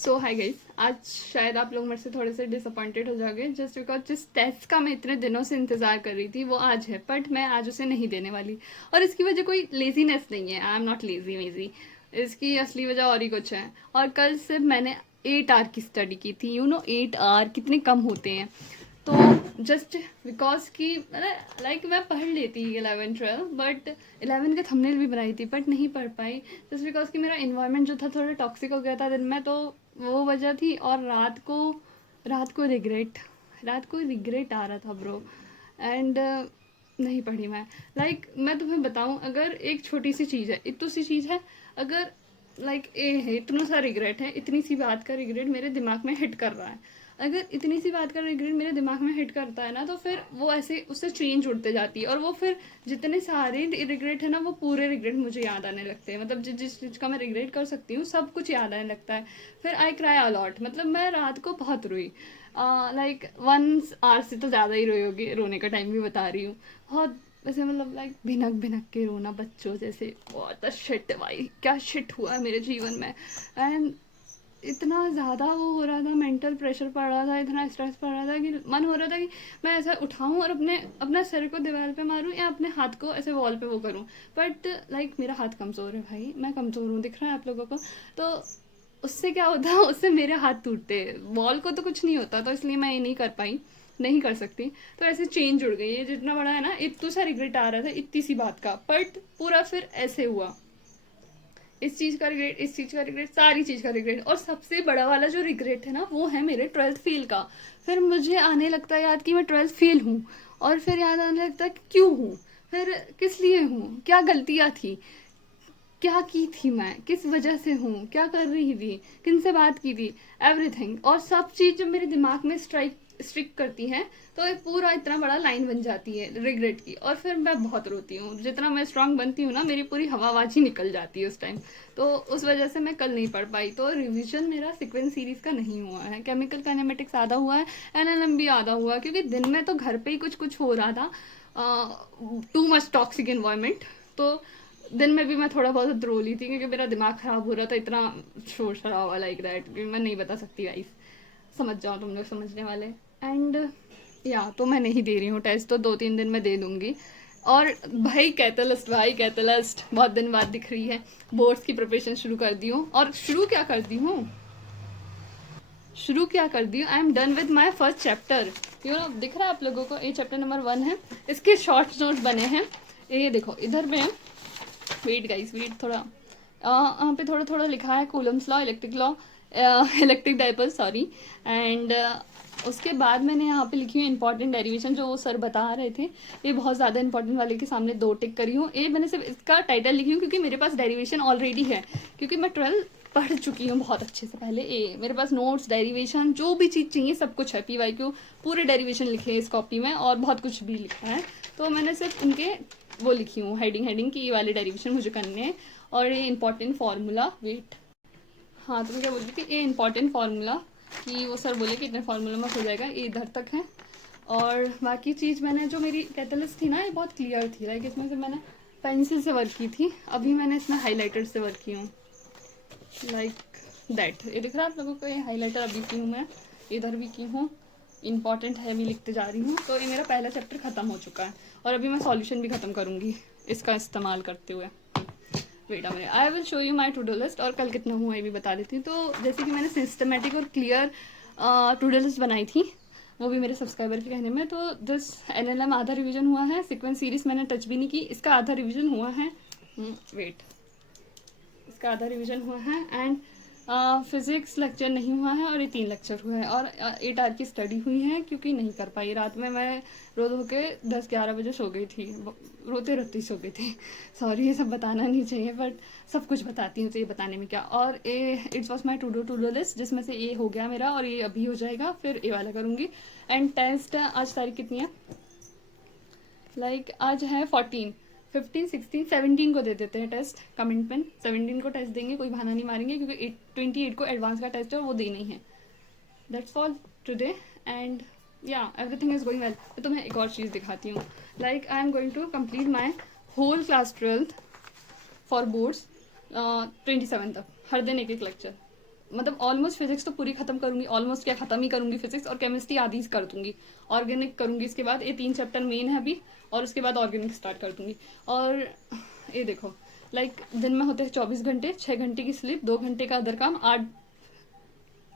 सो hi guys, आज शायद आप लोग मेरे से थोड़े से डिसअपॉइंटेड हो जाओगे जस्ट बिकॉज जिस टेस्ट का मैं इतने दिनों से इंतजार कर रही थी वो आज है, बट मैं आज उसे नहीं देने वाली। और इसकी वजह कोई लेजीनेस नहीं है, आई एम नॉट लेजी मेजी। इसकी असली वजह और ही कुछ है। और कल सिर्फ मैंने 8 आवर की स्टडी की थी। 8 आवर कितने कम होते हैं। तो जस्ट बिकॉज कि लाइक मैं पढ़ लेती 11 12, बट 11 के थंबनेल भी बनाई थी बट नहीं पढ़ पाई। जस्ट बिकॉज कि मेरा इन्वायरमेंट जो था थोड़ा टॉक्सिक हो गया था दिन में, तो वो वजह थी। और रात को रिग्रेट आ रहा था ब्रो। एंड नहीं पढ़ी मैं। मैं तुम्हें बताऊं, अगर एक छोटी सी चीज़ है, इतनी सी चीज़ है, अगर ए है, इतना सा रिग्रेट है, इतनी सी बात का रिग्रेट मेरे दिमाग में हिट कर रहा है। अगर इतनी सी बात का रिग्रेट मेरे दिमाग में हिट करता है ना, तो फिर वो ऐसे उससे चेंज उड़ते जाती है। और वो फिर जितने सारे रिग्रेट है ना, वो पूरे रिग्रेट मुझे याद आने लगते हैं। मतलब जिस चीज़ का मैं रिग्रेट कर सकती हूँ सब कुछ याद आने लगता है। फिर आई क्राई अलॉट। मतलब मैं रात को बहुत रोई। 1 आवर से तो ज़्यादा ही रोई होगी, रोने का टाइम भी बता रही हूँ। बहुत वैसे मतलब भिनक भिनक के रोना बच्चों जैसे। बहुत शिट भाई, क्या शिट हुआ है मेरे जीवन में। एंड इतना ज़्यादा वो हो रहा था, मेंटल प्रेशर पड़ रहा था, इतना स्ट्रेस पड़ रहा था कि मन हो रहा था कि मैं ऐसा उठाऊं और अपना सिर को दीवार पे मारूं या अपने हाथ को ऐसे वॉल पे वो करूं। बट मेरा हाथ कमज़ोर है भाई, मैं कमज़ोर हूँ, दिख रहा है आप लोगों को। तो उससे क्या होता, उससे मेरे हाथ टूटते। वॉल को तो कुछ नहीं होता, तो इसलिए मैं ये नहीं कर पाई, नहीं कर सकती। तो ऐसे चेंज उड़ गई। ये जितना बड़ा है ना, इतना सा रिग्रेट आ रहा था इतनी सी बात का, बट पूरा फिर ऐसे हुआ। इस चीज़ का रिग्रेट, इस चीज़ का रिग्रेट, सारी चीज़ का रिग्रेट। और सबसे बड़ा वाला जो रिग्रेट है ना, वो है मेरे 12th फेल का। फिर मुझे आने लगता है याद कि मैं 12th फेल हूँ। और फिर याद आने लगता है कि क्यों हूँ, फिर किस लिए हूँ, क्या गलतियाँ थी, क्या की थी मैं, किस वजह से हूँ, क्या कर रही थी, किन से बात की थी, एवरीथिंग। और सब चीज़ जब मेरे दिमाग में स्ट्रिक करती हैं, तो एक पूरा इतना बड़ा लाइन बन जाती है रिग्रेट की। और फिर मैं बहुत रोती हूँ। जितना मैं स्ट्रांग बनती हूँ ना, मेरी पूरी हवाबाजी निकल जाती है उस टाइम। तो उस वजह से मैं कल नहीं पढ़ पाई। तो रिवीजन मेरा सीक्वेंस सीरीज का नहीं हुआ है। केमिकल काइनेमेटिक्स आधा हुआ है, एनएलएम भी आधा हुआ है, क्योंकि दिन में तो घर पे ही कुछ कुछ हो रहा था। Too much toxic environment. तो दिन में भी मैं थोड़ा बहुत रो ली थी, क्योंकि मेरा दिमाग खराब हो रहा था, इतना शोर शराबा लाइक दैट, मैं नहीं बता सकती गाइस। समझ जाओ तुम लोग समझने वाले। एंड या तो मैं नहीं दे रही हूँ टेस्ट, तो 2 3 दिन में दे दूंगी। और भाई कैटलिस्ट, भाई कैटलिस्ट बहुत दिन बाद दिख रही है। बोर्ड्स की प्रिपरेशन शुरू कर दी हूँ। और शुरू क्या कर दी हूँ, I am done with my first chapter. दिख रहा है आप लोगों को, ये चैप्टर नंबर 1 है। इसके शॉर्ट नोट बने हैं, ये देखो इधर में। वेट गाइस, वेट थोड़ा। यहाँ पे थोड़ा थोड़ा लिखा है, Coulomb's law, electric diaper, sorry. And उसके बाद मैंने यहाँ पे लिखी हुई इंपॉर्टेंट डेरिवेशन, जो वो सर बता रहे थे। ये बहुत ज़्यादा इंपॉर्टेंट वाले के सामने 2 टिक करी हूँ। ये मैंने सिर्फ इसका टाइटल लिखी हूँ क्योंकि मेरे पास डेरिवेशन ऑलरेडी है, क्योंकि मैं 12 पढ़ चुकी हूँ बहुत अच्छे से पहले। मेरे पास नोट्स, डेरिवेशन, जो भी चीज़ चाहिए सब कुछ है। PYQ पूरे डेरिवेशन लिखे हैं इस कॉपी में, और बहुत कुछ भी लिखा है। तो मैंने सिर्फ उनके वो लिखी हूँ हेडिंग कि ये वाले डेरिवेशन मुझे करने हैं। और ये इंपॉर्टेंट फार्मूला, वेट, हाँ तो मैं क्या बोल रही थी, ये इंपॉर्टेंट फार्मूला कि वो सर बोले कि इतने फार्मूला में हो जाएगा, ये इधर तक है। और बाकी चीज़ मैंने, जो मेरी कैटलिस्ट थी ना, ये बहुत क्लियर थी। इसमें से मैंने पेंसिल से वर्क की थी, अभी मैंने इसमें हाईलाइटर से वर्क की हूँ, लाइक दैट। ये दिख रहा है आप लोगों को, ये हाईलाइटर अभी की हूँ मैं, इधर भी की हूँ। इंपॉर्टेंट है भी लिखते जा रही हूँ। तो ये मेरा पहला चैप्टर ख़त्म हो चुका है, और अभी मैं सॉल्यूशन भी ख़त्म करूँगी इसका इस्तेमाल करते हुए। Wait a minute, I will show you my to do list. और कल कितना हुआ ये भी बता देती हूँ। तो जैसे कि मैंने सिस्टमेटिक और क्लियर टू डू लिस्ट बनाई थी, वो भी मेरे सब्सक्राइबर के कहने में। तो दिस NLM आधा रिवीजन हुआ है, सीक्वेंस सीरीज मैंने टच भी नहीं की, इसका आधा रिवीजन हुआ है। वेट, इसका आधा रिवीजन हुआ है। एंड फिजिक्स लेक्चर नहीं हुआ है, और ये 3 लेक्चर हुए हैं। और 8 आवर की स्टडी हुई है, क्योंकि नहीं कर पाई रात में। मैं रो धो के 10 11 बजे सो गई थी, रोते रोते सो गई थी। सॉरी, ये सब बताना नहीं चाहिए, बट सब कुछ बताती हूँ, तो ये बताने में क्या। और ये it's was my to do list, जिसमें से ये हो गया मेरा, और ये अभी हो जाएगा, फिर ये वाला करूँगी। एंड टेस्ट, आज तारीख कितनी है, आज है 14, 15 16 17 को दे देते हैं टेस्ट। कमिटमेंट 17 को टेस्ट देंगे, कोई बहाना नहीं मारेंगे, क्योंकि 28 को एडवांस का टेस्ट है, वो देना ही है। That's all today. And yeah everything is going well. तो तुम्हें एक और चीज़ दिखाती हूँ। I am going to complete my whole class 12th for boards 27 तक, हर दिन एक एक लेक्चर। मतलब ऑलमोस्ट फिजिक्स तो पूरी खत्म करूंगी, ऑलमोस्ट क्या खत्म ही करूंगी फिजिक्स, और केमिस्ट्री आधी कर दूंगी। ऑर्गेनिक करूंगी इसके बाद, ये 3 चैप्टर मेन है अभी, और उसके बाद ऑर्गेनिक स्टार्ट कर दूंगी। और ये देखो लाइक दिन में होते हैं 24 घंटे, 6 घंटे की स्लीप, 2 घंटे का अदर काम,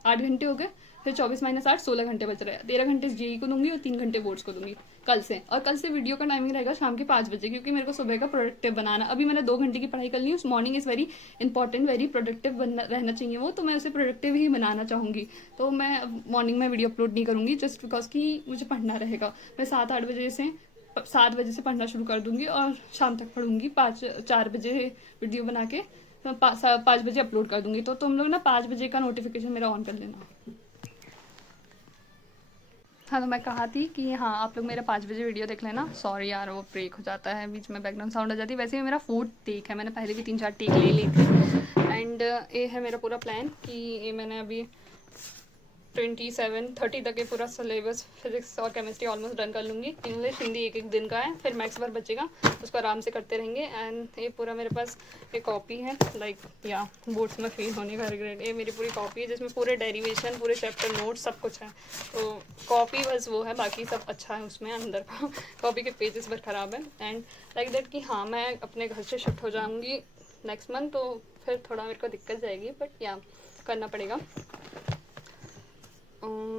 8 घंटे हो गए, फिर 24 - 8 16 घंटे बच रहे हैं। 13 घंटे जेई को दूंगी और 3 घंटे बोर्ड्स को दूंगी कल से। और कल से वीडियो का टाइमिंग रहेगा शाम के 5 बजे, क्योंकि मेरे को सुबह का प्रोडक्टिव बनाना। अभी मैंने 2 घंटे की पढ़ाई कर ली, उस morning is very important, very productive रहना चाहिए वो, तो मैं उसे प्रोडक्टिव ही बनाना चाहूँगी। तो मैं मॉर्निंग में वीडियो अपलोड नहीं करूँगी, जस्ट बिकॉज कि मुझे पढ़ना रहेगा। मैं 7 बजे से पढ़ना शुरू कर दूंगी और शाम तक पढ़ूंगी। 4 बजे वीडियो बना के 5 बजे अपलोड कर दूंगी। तो तुम लोग ना 5 बजे का नोटिफिकेशन मेरा ऑन कर लेना। हाँ, तो मैं कहा थी कि हाँ आप लोग मेरा 5 बजे वीडियो देख लेना। सॉरी यार वो ब्रेक हो जाता है, बीच में बैकग्राउंड साउंड आ जाती है। वैसे ही मेरा 4th टेक है, मैंने पहले भी 3-4 टेक ले ली थी। एंड ये है मेरा पूरा प्लान कि ये मैंने अभी 27-30 तक ये पूरा सिलेबस फिजिक्स और केमिस्ट्री ऑलमोस्ट डन कर लूँगी। इंग्लिश हिंदी एक एक दिन का है, फिर मैथ्स भर बचेगा, उसको आराम से करते रहेंगे। एंड ये पूरा मेरे पास एक कॉपी है, लाइक या बोर्ड्स में फेल होने का रिग्रेट, ये मेरी पूरी कॉपी है जिसमें पूरे डेरिवेशन, पूरे चैप्टर नोट्स सब कुछ है। तो कॉपी बस वो है, बाकी सब अच्छा है उसमें अंदर का। कॉपी के पेजेस भर ख़राब है। एंड लाइक दैट कि हाँ मैं अपने घर से शिफ्ट हो जाऊँगी नेक्स्ट मंथ, तो फिर थोड़ा मेरे को दिक्कत जाएगी, बट या करना पड़ेगा।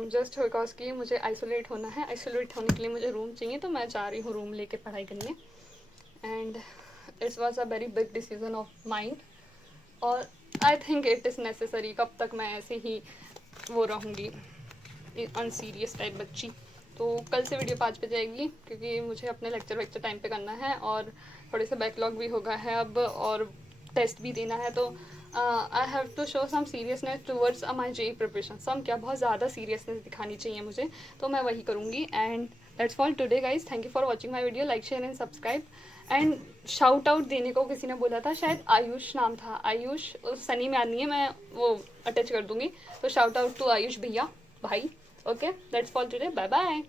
जस्ट बिकॉज कि मुझे आइसोलेट होना है, आइसोलेट होने के लिए मुझे रूम चाहिए, तो मैं जा रही हूँ रूम लेके पढ़ाई करने। And it's was a very big decision of mind, और I think it is necessary. कब तक मैं ऐसे ही वो रहूँगी अनसीरियस टाइप बच्ची। तो कल से वीडियो 5 बजे आएगी, क्योंकि मुझे अपने लेक्चर टाइम पे करना है, और थोड़े से बैकलॉग भी होगा है अब, और टेस्ट भी देना है। तो I have to show some seriousness towards my JEE preparation. Some क्या, बहुत ज़्यादा सीरियसनेस दिखानी चाहिए मुझे, तो मैं वही करूँगी। And that's all today guys, thank you for watching my video, like share and subscribe. And shout out देने को किसी ने बोला था, शायद आयुष नाम था, आयुष, सनी में आनी है, मैं वो अटैच कर दूँगी। तो शाउट आउट टू आयुष भैया, भाई। Okay, that's all today, bye bye.